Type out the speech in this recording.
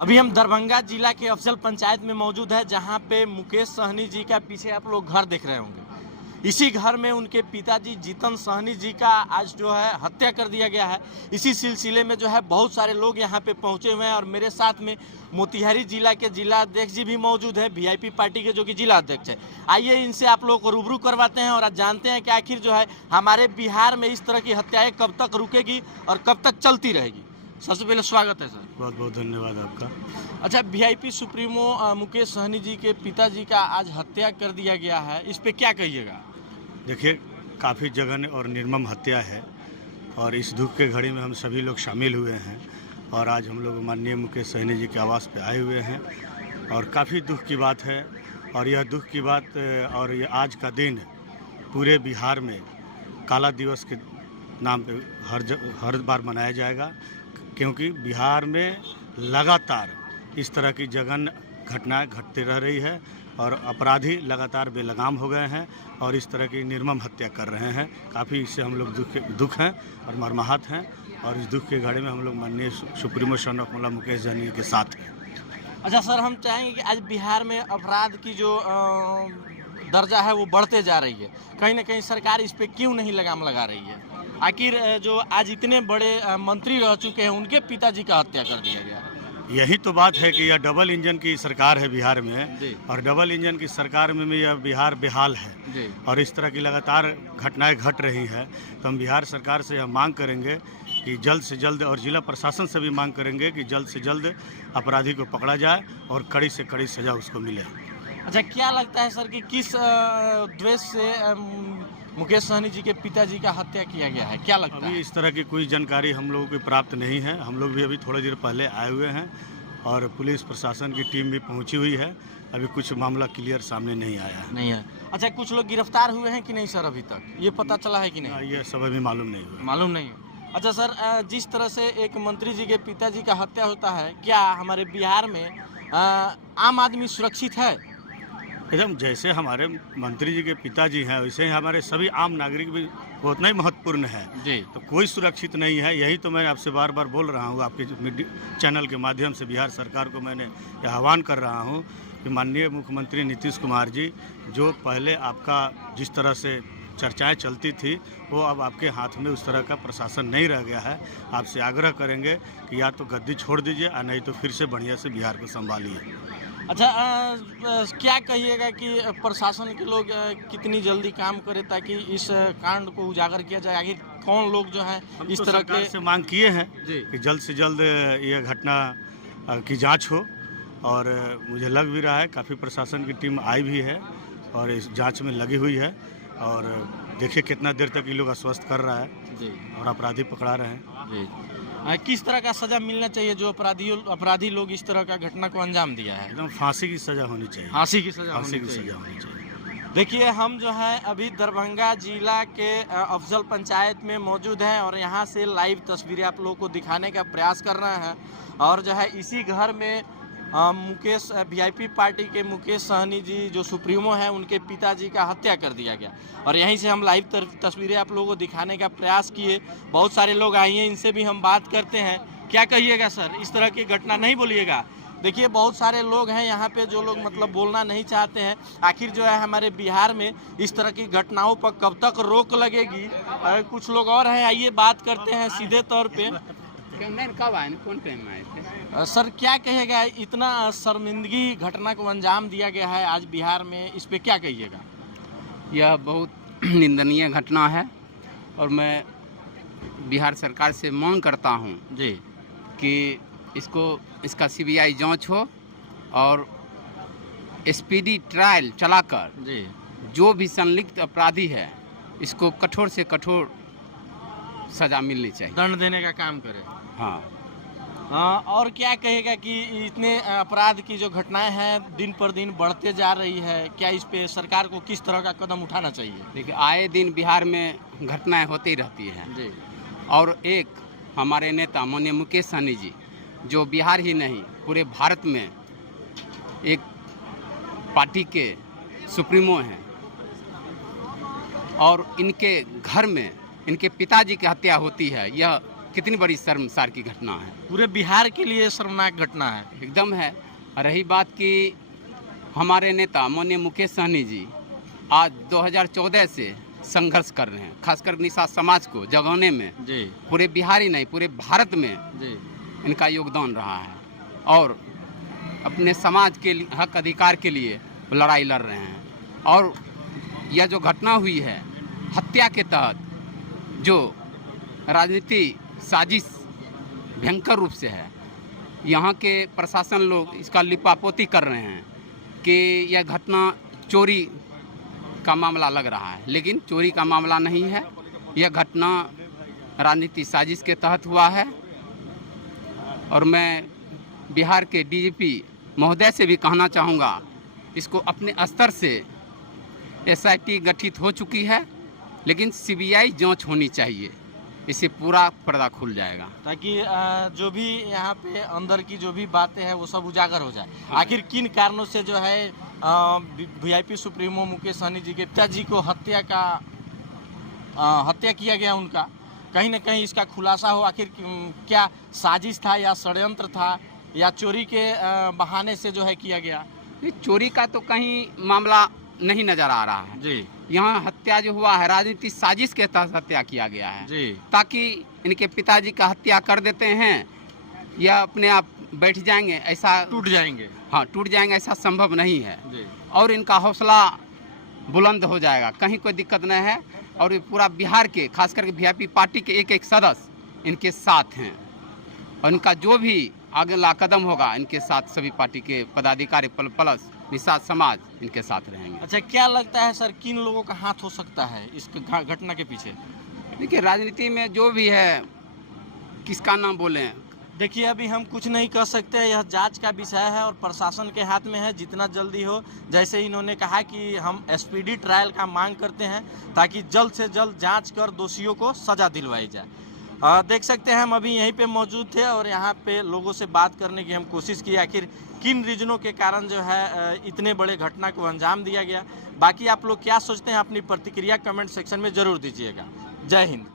अभी हम दरभंगा जिला के अफजल पंचायत में मौजूद है, जहां पे मुकेश सहनी जी का पीछे आप लोग घर देख रहे होंगे। इसी घर में उनके पिताजी जीतन सहनी जी का आज जो है हत्या कर दिया गया है। इसी सिलसिले में जो है बहुत सारे लोग यहां पे पहुंचे हुए हैं और मेरे साथ में मोतिहारी जिला के जिला अध्यक्ष जी भी मौजूद है, वीआईपी पार्टी के जो कि जिला अध्यक्ष है। आइए इनसे आप लोगों को रूबरू करवाते हैं और आज जानते हैं कि आखिर जो है हमारे बिहार में इस तरह की हत्याएं कब तक रुकेगी और कब तक चलती रहेगी। सबसे पहले स्वागत है सर। बहुत बहुत धन्यवाद आपका। अच्छा, वीआईपी सुप्रीमो मुकेश सहनी जी के पिताजी का आज हत्या कर दिया गया है, इस पे क्या कहिएगा? देखिए, काफ़ी जघन्य और निर्मम हत्या है और इस दुख के घड़ी में हम सभी लोग शामिल हुए हैं और आज हम लोग माननीय मुकेश सहनी जी के आवास पे आए हुए हैं और काफ़ी दुख की बात है। और यह दुख की बात और ये आज का दिन पूरे बिहार में काला दिवस के नाम पे हर बार मनाया जाएगा, क्योंकि बिहार में लगातार इस तरह की जघन्य घटनाएं घटती रह रही है और अपराधी लगातार बेलगाम हो गए हैं और इस तरह की निर्मम हत्या कर रहे हैं। काफ़ी इससे हम लोग दुख हैं और मर्माहत हैं और इस दुख के घड़ी में हम लोग माननीय सुप्रीमो सन ऑफ मौला मुकेश सहनी के साथ हैं। अच्छा सर, हम चाहेंगे कि आज बिहार में अपराध की जो दर्जा है वो बढ़ते जा रही है, कहीं ना कहीं सरकार इस पे क्यों नहीं लगाम लगा रही है? आखिर जो आज इतने बड़े मंत्री रह चुके हैं उनके पिताजी का हत्या कर दिया गया। यही तो बात है कि यह डबल इंजन की सरकार है बिहार में और डबल इंजन की सरकार में यह बिहार बेहाल है और इस तरह की लगातार घटनाएं घट रही है। तो हम बिहार सरकार से यह मांग करेंगे कि जल्द से जल्द और जिला प्रशासन से भी मांग करेंगे कि जल्द से जल्द अपराधी को पकड़ा जाए और कड़ी से कड़ी सजा उसको मिले। अच्छा, क्या लगता है सर कि किस द्वेष से मुकेश सहनी जी के पिताजी का हत्या किया गया है? क्या लगता है? अभी इस तरह की कोई जानकारी हम लोगों को प्राप्त नहीं है। हम लोग भी अभी थोड़ी देर पहले आए हुए हैं और पुलिस प्रशासन की टीम भी पहुंची हुई है। अभी कुछ मामला क्लियर सामने नहीं आया है। नहीं है। अच्छा, कुछ लोग गिरफ्तार हुए हैं कि नहीं सर? अभी तक ये पता चला है कि नहीं? ये सब अभी मालूम नहीं हुआ। मालूम नहीं है। अच्छा सर, जिस तरह से एक मंत्री जी के पिताजी का हत्या होता है, क्या हमारे बिहार में आम आदमी सुरक्षित है? एकदम जैसे हमारे मंत्री जी के पिताजी हैं वैसे ही हमारे सभी आम नागरिक भी उतना ही महत्वपूर्ण है जी। तो कोई सुरक्षित नहीं है। यही तो मैं आपसे बार बार बोल रहा हूँ, आपके चैनल के माध्यम से बिहार सरकार को मैंने यह आह्वान कर रहा हूँ कि माननीय मुख्यमंत्री नीतीश कुमार जी, जो पहले आपका जिस तरह से चर्चाएं चलती थी वो अब आपके हाथ में उस तरह का प्रशासन नहीं रह गया है। आपसे आग्रह करेंगे कि या तो गद्दी छोड़ दीजिए और नहीं तो फिर से बढ़िया से बिहार को संभालिए। अच्छा, क्या कहिएगा कि प्रशासन के लोग कितनी जल्दी काम करें ताकि इस कांड को उजागर किया जाए? आखिर कौन लोग जो हैं इस तरह के से मांग किए हैं कि जल्द से जल्द ये घटना की जांच हो और मुझे लग भी रहा है काफ़ी प्रशासन की टीम आई भी है और इस जांच में लगी हुई है और देखिए कितना देर तक ये लोग आश्वस्त कर रहा है जी और अपराधी पकड़ा रहे हैं जी। किस तरह का सजा मिलना चाहिए जो अपराधी लोग इस तरह का घटना को अंजाम दिया है? एकदम फांसी की सजा होनी चाहिए। फांसी की सजा फांसी होनी की चाहिए। सजा होनी चाहिए। देखिए, हम जो है अभी दरभंगा जिला के अफजल पंचायत में मौजूद हैं और यहाँ से लाइव तस्वीरें आप लोगों को दिखाने का प्रयास कर रहे हैं और जो है इसी घर में मुकेश वीआईपी पार्टी के मुकेश सहनी जी जो सुप्रीमो हैं उनके पिताजी का हत्या कर दिया गया और यहीं से हम लाइव तस्वीरें आप लोगों को दिखाने का प्रयास किए। बहुत सारे लोग आए हैं, इनसे भी हम बात करते हैं। क्या कहिएगा सर, इस तरह की घटना नहीं बोलिएगा? देखिए, बहुत सारे लोग हैं यहाँ पे जो लोग मतलब बोलना नहीं चाहते हैं। आखिर जो है हमारे बिहार में इस तरह की घटनाओं पर कब तक रोक लगेगी? कुछ लोग और हैं, आइए बात करते हैं सीधे तौर पे। कब आए? कौन टाइम में आए थे? सर, क्या कहिएगा, इतना शर्मिंदगी घटना को अंजाम दिया गया है आज बिहार में, इस पे क्या कहिएगा? यह बहुत निंदनीय घटना है और मैं बिहार सरकार से मांग करता हूं जी कि इसका सीबीआई जांच हो और स्पीडी ट्रायल चलाकर जी जो भी संलिप्त अपराधी है इसको कठोर से कठोर सजा मिलनी चाहिए, दंड देने का काम करे। हाँ। और क्या कहेगा कि इतने अपराध की जो घटनाएं हैं दिन पर दिन बढ़ते जा रही है, क्या इस पे सरकार को किस तरह का कदम उठाना चाहिए? देखिए, आए दिन बिहार में घटनाएं होती रहती हैं जी। और एक हमारे नेता माननीय मुकेश सहनी जी जो बिहार ही नहीं पूरे भारत में एक पार्टी के सुप्रीमो हैं और इनके घर में इनके पिताजी की हत्या होती है, यह कितनी बड़ी शर्मसार की घटना है। पूरे बिहार के लिए शर्मनाक घटना है। एकदम है। रही बात कि हमारे नेता माननीय मुकेश सहनी जी आज 2014 से संघर्ष कर रहे हैं, खासकर निषाद समाज को जगाने में। जी पूरे बिहार ही नहीं, पूरे भारत में जी इनका योगदान रहा है और अपने समाज के हक अधिकार के लिए लड़ाई लड़ रहे हैं। और यह जो घटना हुई है हत्या के तहत, जो राजनीति साजिश भयंकर रूप से है, यहाँ के प्रशासन लोग इसका लिपापोती कर रहे हैं कि यह घटना चोरी का मामला लग रहा है, लेकिन चोरी का मामला नहीं है। यह घटना राजनीति साजिश के तहत हुआ है। और मैं बिहार के डीजीपी महोदय से भी कहना चाहूँगा, इसको अपने स्तर से एसआईटी गठित हो चुकी है, लेकिन सीबीआई जांच होनी चाहिए, इससे पूरा पर्दा खुल जाएगा, ताकि जो भी यहाँ पे अंदर की जो भी बातें हैं वो सब उजागर हो जाए। आखिर किन कारणों से जो है वीआईपी सुप्रीमो मुकेश सहनी जी के पिताजी को हत्या किया गया, उनका कहीं ना कहीं इसका खुलासा हो। आखिर क्या साजिश था या षड्यंत्र था या चोरी के बहाने से जो है किया गया? चोरी का तो कहीं मामला नहीं नजर आ रहा है जी। यहाँ हत्या जो हुआ है राजनीतिक साजिश के तहत हत्या किया गया है जी। ताकि इनके पिताजी का हत्या कर देते हैं या अपने आप बैठ जाएंगे, ऐसा टूट जाएंगे। हाँ, टूट जाएंगे, ऐसा संभव नहीं है। जी। और इनका हौसला बुलंद हो जाएगा, कहीं कोई दिक्कत नहीं है। और ये पूरा बिहार के खास करके वीआईपी पार्टी के एक एक सदस्य इनके साथ हैं और इनका जो भी अगला कदम होगा इनके साथ सभी पार्टी के पदाधिकारी प्लस निषाद समाज इनके साथ रहेंगे। अच्छा, क्या लगता है सर, किन लोगों का हाथ हो सकता है इस घटना के पीछे? देखिए, राजनीति में जो भी है, किसका नाम बोलें? देखिए, अभी हम कुछ नहीं कर सकते, यह जांच का विषय है और प्रशासन के हाथ में है। जितना जल्दी हो, जैसे इन्होंने कहा कि हम स्पीडी ट्रायल का मांग करते हैं ताकि जल्द से जल्द जांच कर दोषियों को सजा दिलवाई जाए। देख सकते हैं हम अभी यहीं पे मौजूद थे और यहाँ पे लोगों से बात करने की हम कोशिश की, आखिर किन रीजनों के कारण जो है इतने बड़े घटना को अंजाम दिया गया। बाकी आप लोग क्या सोचते हैं, अपनी प्रतिक्रिया कमेंट सेक्शन में ज़रूर दीजिएगा। जय हिंद।